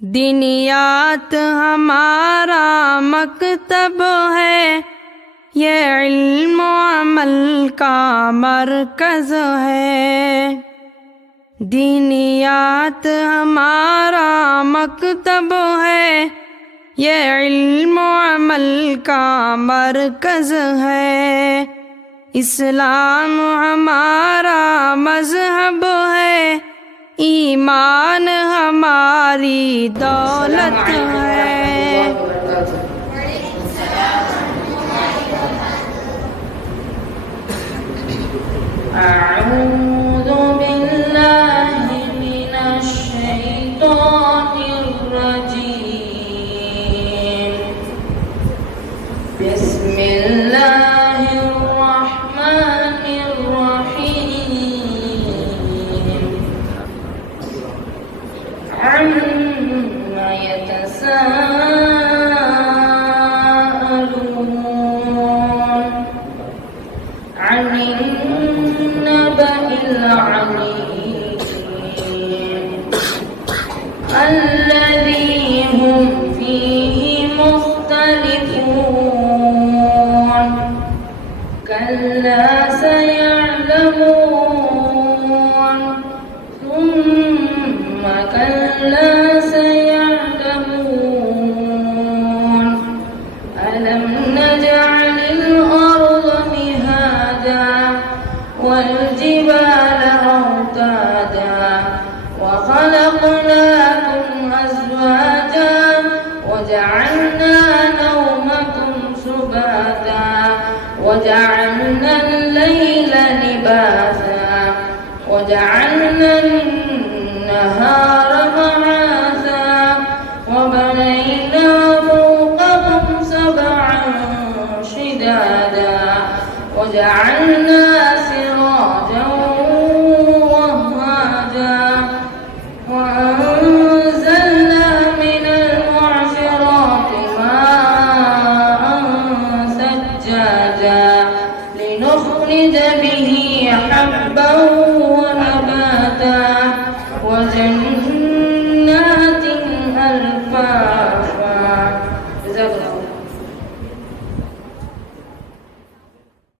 दीनियात हमारा मकतब है, ये इल्म अमल का मरकज है। दीनियात हमारा मकतब है, ये इल्म अमल का मरकज है। इस्लाम हमारा मजहब है, ईमान हमारी दौलत है। अऊज़ु बिल्लाहि मिनश शैतानिर रजीम। बिस्मिल्लाहिर रहमानिर रहीम। अम्मा यतसाअलून अनिन नबइल अज़ीम अल्लज़ी हुम फ़ीही मुख़्तलिफ़ून। कल्ला सयअलमून ثم كلا سيعلمون ألم نجعل الأرض مهادا والجبال أوتادا وخلقناكم أزواجا وجعلنا نومكم سباتا وجعلنا الليل لباسا وجعلنا النهار معاشا وبنينا فوقكم سبعا شدادا وجعلنا سراجا وهاجا وأنزلنا من المعصرات ماء ثجاجا لنخرج به حبا ونباتا وجنة